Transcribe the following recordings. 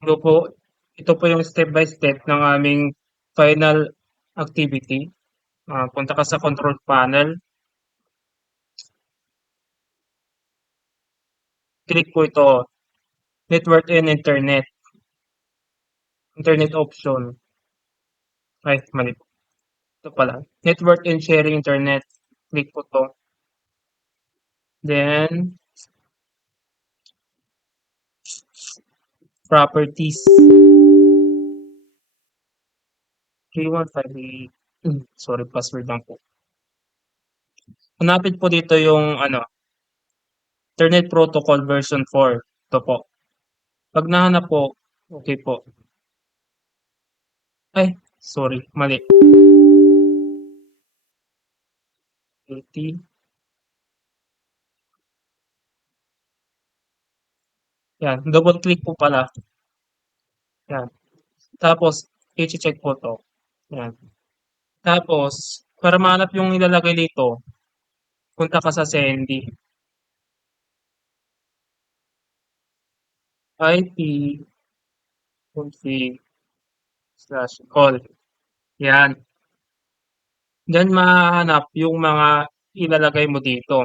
Ito po, ito po yung step by step ng aming final activity. Punta ka sa control panel, click po ito, network and internet option. Ay, mali po. Ito pala, network and sharing internet. Click po to. Then, properties. 3158. Sorry, password lang po. Hanapin po dito yung Internet Protocol version 4. Ito po. Pag nahanap po, okay po. Ay, sorry, mali. 80. Yan, double click po pala. Yan. Tapos, i-check po to. Yan. Tapos, para mahanap yung ilalagay dito, punta ka sa CND. IP config/all. Yan. Diyan mahahanap yung mga ilalagay mo dito.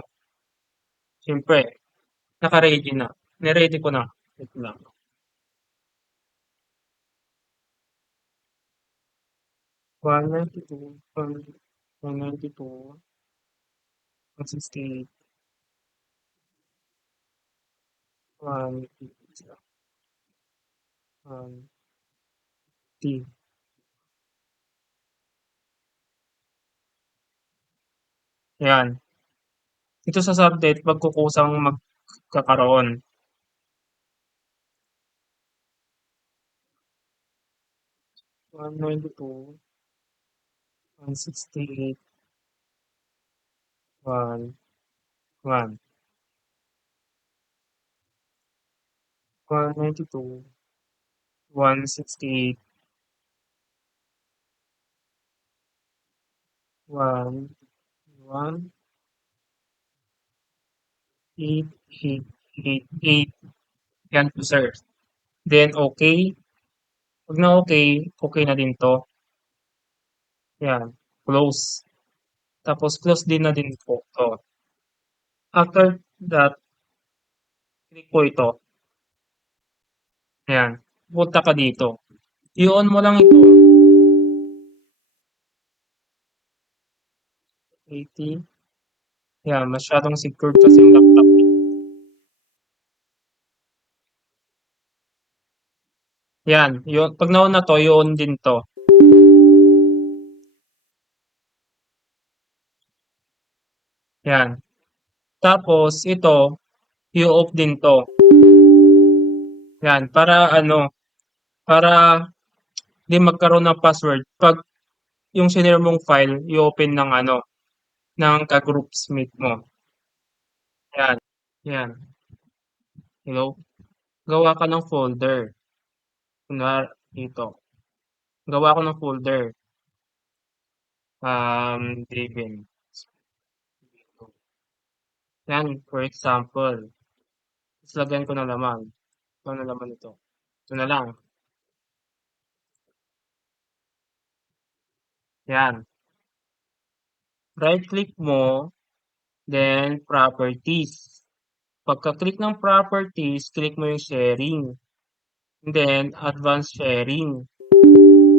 Siyempre, naka-ready na. Ni-ready ko na. Ito lang. 192, 192, 168, 150, 150. Yan. Ito sa subnet, magkukusang magkakaroon. 192, 168, 1, 1. 192, 168, 1, 1, 8, 8, 8, 8. Yan po, sir. Then, okay. Pag na okay, okay na din to. Yan. Close. Tapos, close din na din po to. After that, click po ito. Ayan. Punta ka dito. I-on mo lang ito. 80. Yan. Masyadong secured kasi yung laptop. Yan. Yun. Pag na-on na to, i-on din to. Yan. Tapos, ito, i-off din to. Yan. Para di magkaroon ng password. Pag yung sinare mong file, i-open ng ng ka-groupsmate mo. Yan. Yan. Hello? Gawa ka ng folder. Kunwari, dito. Gawa ko ng folder. Driven. Yan, for example. Tapos lagyan ko na laman. Ito na laman ito. Ito na lang. Yan. Right click mo, then properties. Pagka-click ng properties, click mo yung sharing. And then, advanced sharing.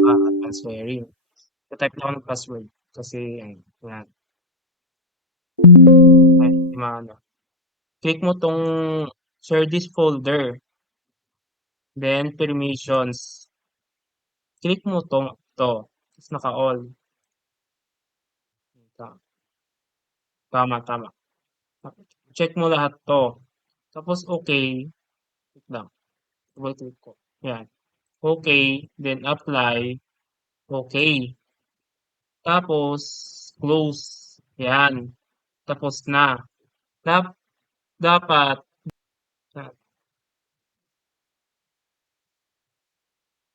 Advanced sharing. Type na ako ng password. Kasi, yan. Ay, di maano. Click mo tong share this folder. Then, permissions. Click mo to. Tapos naka-all. Tama, tama. Check mo lahat to. Tapos, okay. Wait lang. Double click ko. Yan. Okay. Then, apply. Okay. Tapos, close. Yan. Tapos na. Dap- dapat,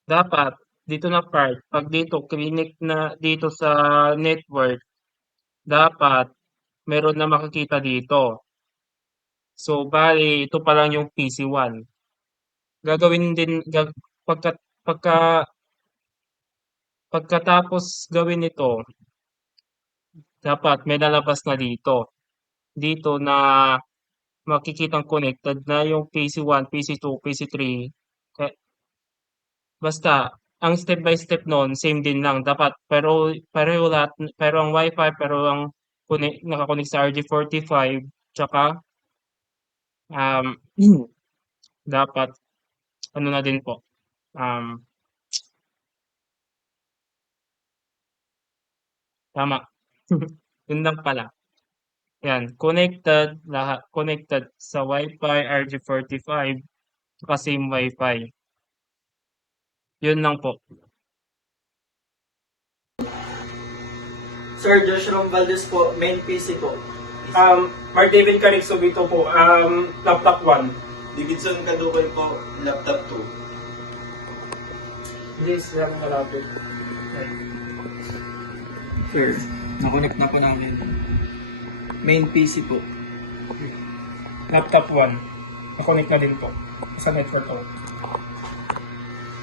dapat, dito na part, pag dito, clinic na dito sa network, dapat, meron na makikita dito. So, bali, ito pa lang yung PC1. Gagawin din, pagka, pagka, pagkatapos gawin ito, dapat may lalabas na dito. Dito na makikitang connected na yung PC1, PC2, PC3. Basta, ang step by step nun, same din lang. Dapat, pareho lahat, pero ang Wi-Fi, pero ang nakakonek sa RJ45, tsaka, um, dapat, ano na din po, um, tama. Yun lang pala. Yan, connected, lahat, connected sa Wi-Fi, RJ45, tsaka same Wi-Fi. Yun lang po. Sir Josh Rombaldez po, main PC po. Mark David Calixto dito po, laptop 1. Davidson Kadukal po, laptop 2. This lang malapit. Sir, nakonect na po namin. Main PC po. Laptop 1. Nakonect na din po. Sa network ko.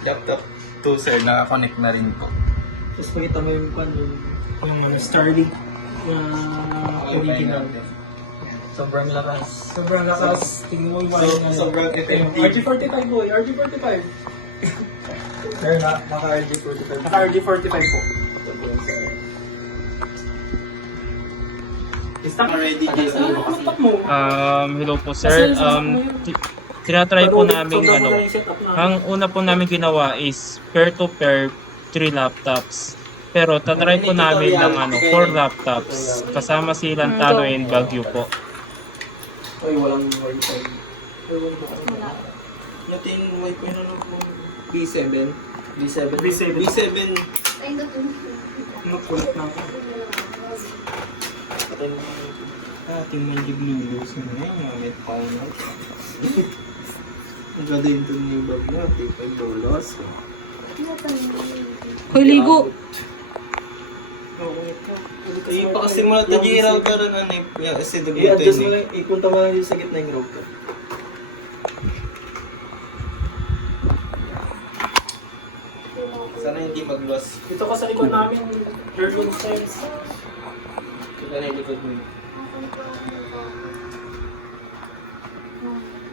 Laptop 2 sir, nakakonect na rin po. Tapos pakita mo yung Yung Starlink na original. sobrang lakas. Sobrang lakas. Tingnan mo yung wire na yun. Sobrang effective. RG45 boy, RG45. Sir, naka-RG45. Naka-RG45 po. Already guys. Hello po sir. Tinatry po namin ang una po namin ginawa is pair-to-pair 3 laptops. Pero tatry po namin ng 4 laptops kasama si Lantano and Baguio po. Ay, walang wifi. Natin wifi na lang po. B7. B7. B7. Nakulit na ako. Ating mandiblulus na yan. Mamit pa na. Ang ganda yung tunay bag na. $5. Hoy, ligo. Ipakasimula tayo yung router na kasi I-adjust mo dugutin lang, ipunta mo lang yung sa gitna yung router. Sana hindi mag-loss. Dito ka sa likod namin, Airgun Sense. Ito na yung likod mo.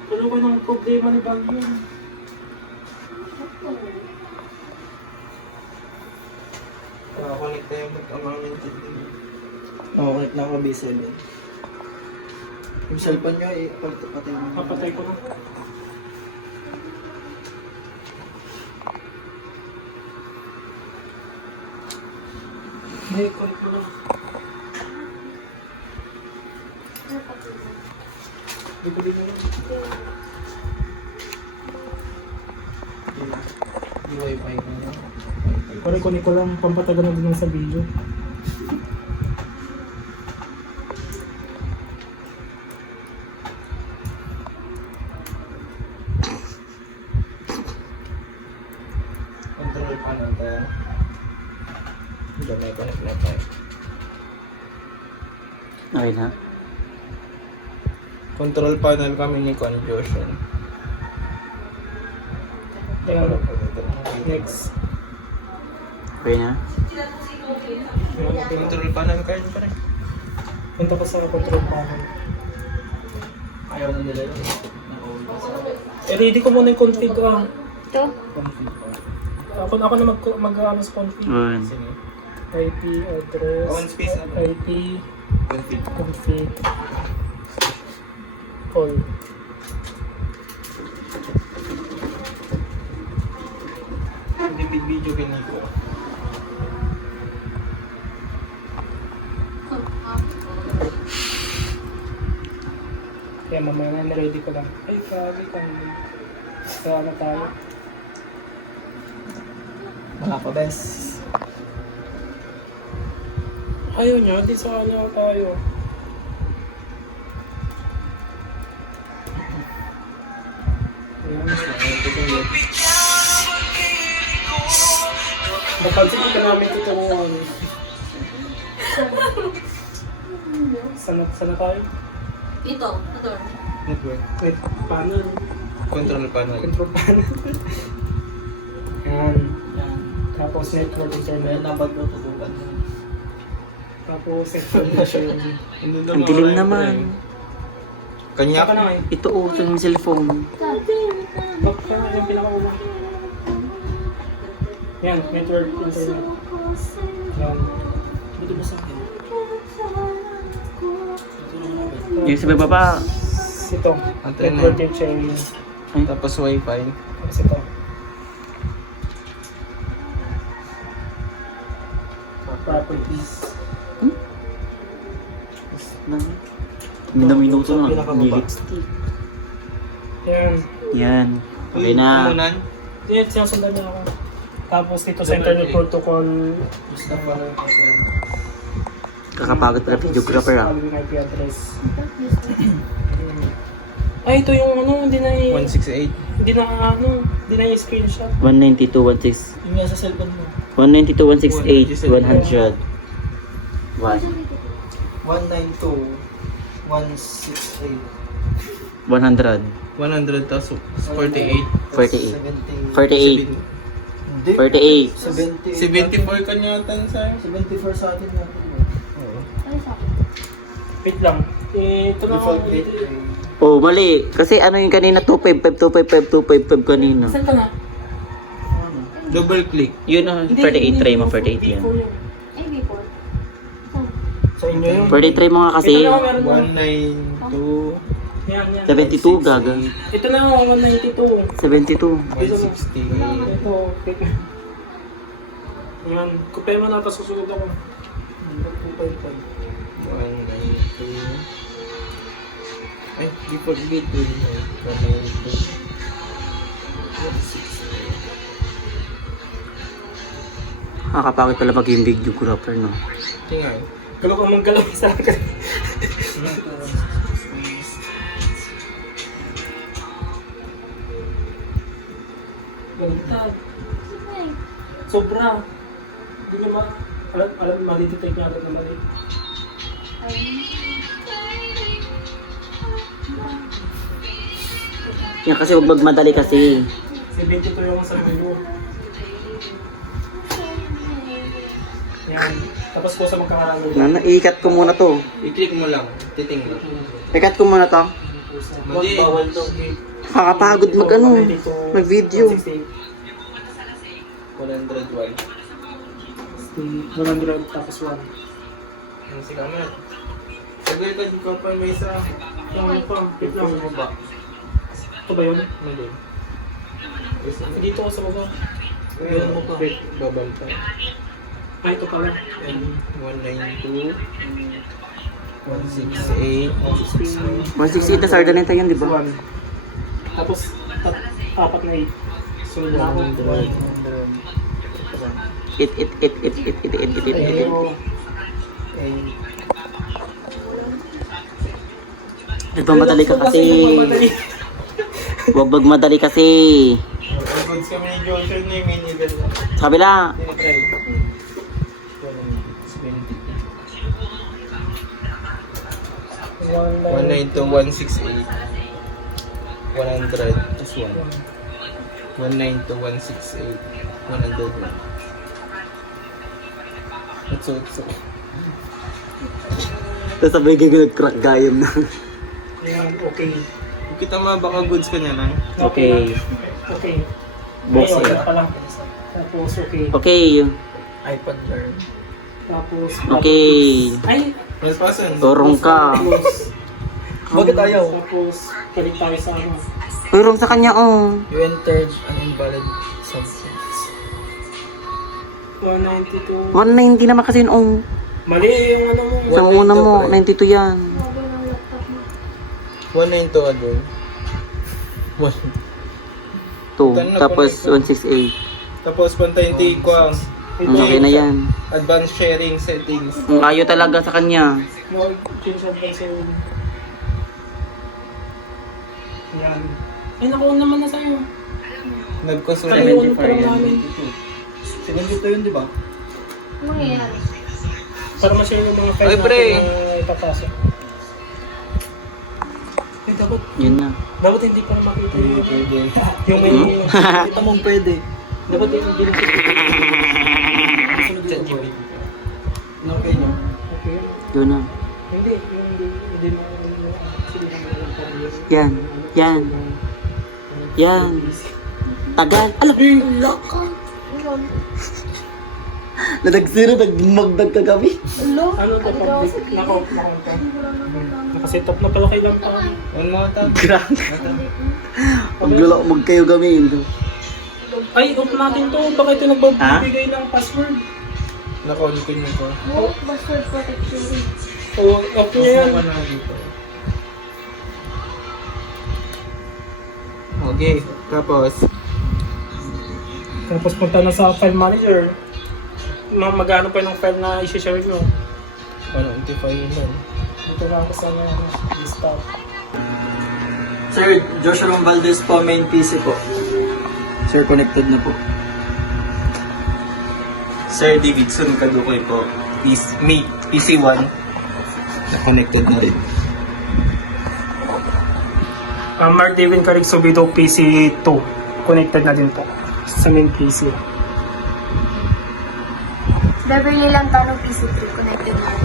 Ano ba ng problema ni Baguio? Nakakonect tayo mag-amount ng Oo, connect na ako B7. Yung cellphone nyo, patay mo. Kapatay ko na. May connect ko lang. Dito din lang. Yung wifi ko nyo. Pare connect ko lang, pampatagal na din sa video. control panel tayo. Hindi may connect na tayo. Okay na. Control panel kami ni Confusion. Next. Okay na. Control panel kayo pa rin. Punta ka sa control panel. Ayaw na nila yun. Ready ko muna yung config ang Ito? ako na mag-ano sa config. Sige. IP address, On space na ba? IP Config. config all. Hindi video piniko. Kaya mamaya na ready ko lang. Ay, grabe kang kaya na tayo. Wala pa, bes. Ayaw niya, di sa kanya tayo. Napansin ko namin ito kung sana tayo. Ito, ito. Network. Wait, panel. Control panel. Control panel. Tapos network Kaya internet. nabag na tutugan mo. Tapos information. Ang dilim naman. Kanya Saka na ngayon. Ito oh, ito yung cellphone. Baka yung pinakauna. Yan, network internet. Yan. Dito ba sa akin? Dito lang nabag. Yung sa baba. Ito, Antenna. network and chain. Tapos wifi. Tapos ito. Properties. Minuto na. Pinakababa. Lipstick. Yan. Yan. Okay na. Umunan. Yan, sinasundan niya ako. Tapos dito sa internet protocol. Basta parang Kakapagod pala videographer ah. Following IP address. Ay, ito yung ano, hindi na 168. hindi na hindi na i-screenshot. 192.16. yung nga sa cellphone mo. 192.168. 100. 1. 192, 168, 100. 100 tapos 48. 48. 70. 48. Hindi. 48. 70. 74 kanya atan sa 74 sa atin nga. Oo. Wait lang. Ito na Default date. Oh, mali. Kasi ano yung kanina 255, 255, 255 kanina. Saan ka na? Ano? Double click. Yun oh, 48 try mo, 48 yan. Ay, before. Sa inyo yun. 48 try mo nga kasi. Ito na, meron na. 192. Yan, yan. 72 gaga. Ito na, 192. 72. 160. Ito, okay. Yan, kupay mo na, tapos susunod ako. 255. 192. Ay, default date ko yun. 192. 160. Nakakapagod pala maging videographer, no? Tingnan. Galaw ka mang galaw sa akin. Baliktad. Sobra. Hindi niya alam mali-detect niya agad na mali. Yan kasi wag magmadali kasi. 72 yung sa menu. Yan. Tapos ko sa magkakaroon. Nana, ikat ko muna to. I-click mo lang. Titing lang. Ikat ko muna to. Mali. Bawal to. Nakakapagod mag ano, mag video. 101. 100 tapos 1. Ano si Kamat? Sagay ka di ko pa may isa. Ano pa? Wait lang. Mo ba? Ito ba yun? Mali. Dito ako sa baba. Ayun mo pa. Wait. Babal pa. Ah, ito pala. 192. 168. 160. 168 na sardaneta yan, di ba? 1. Tapos, apat na 8. So, na ako. 8. Nagmamadali ka kasi. Huwag magmadali kasi. Goods kami ni Joshua na yung mini bell. Sa kabila. Tinitry. 192, 168. 100. Plus 1. 192, 168. 101. It's so. Tapos sabay kayo nag-crack gayam na. Ayan, okay. Kita mo baka goods ka niya lang. Okay. Okay. Boss Ay, okay eh. pala. Tapos, okay. Okay. iPad learn. Tapos, Okay. ay! Well, pasan. Turong ka. Tapos, Bakit ayaw? tapos, balik tayo sa ano. Turong sa kanya, oh. You entered an invalid substance. 192. 190 naman kasi yun, oh. Mali yung ano mo. Sa una mo, 92 yan. 192 agad. 2. Tapos 168. Tapos pantayin ti ko ang Okay na yan. advanced sharing settings. Ang ayaw talaga sa kanya. No, change advance yung... Yan. Ay, nakuha naman na sa'yo. Nagkusunod. Kaya yung ano pa lang namin. 72 yun, di ba? Ano mangyayari? Para ma-share yung mga file Ay, pre. natin na ipapasok. Ay, Yun na. dapat hindi pa makita yung, Pwede. yung may... Kita mong pwede. dapat hindi Okay no? Okay. Doon na. Hindi, hindi mo actually naman alam pa rin. Yan. Yan. Yan. Tagal. Alam. Loko. Ano? Nadag-zero, nagmagdag kagabi. Ano? Ano to? Nako. Nakaset up na pala kay Lampa. One more time. Grabe. Mag kayo gamiin. Ay, off natin to. Baka ito nagbibigay ng password. Naka-on-pin mo ko. No, password protection. O, off niya yan. Off na ka na dito. Okay, tapos Tapos punta na sa file manager. Magano pa yung file na i-share nyo. ano, identify yun lang. Dito na ako sa desktop. Sir, Joshua Valdez po, main PC po. Sir, connected na po. Sir, Davidson Kadukoy po, PC1. Connected na rin. Mark David Carig Subido PC2. Connected na din po sa main PC. Beverly lang tanong PC3 connected na.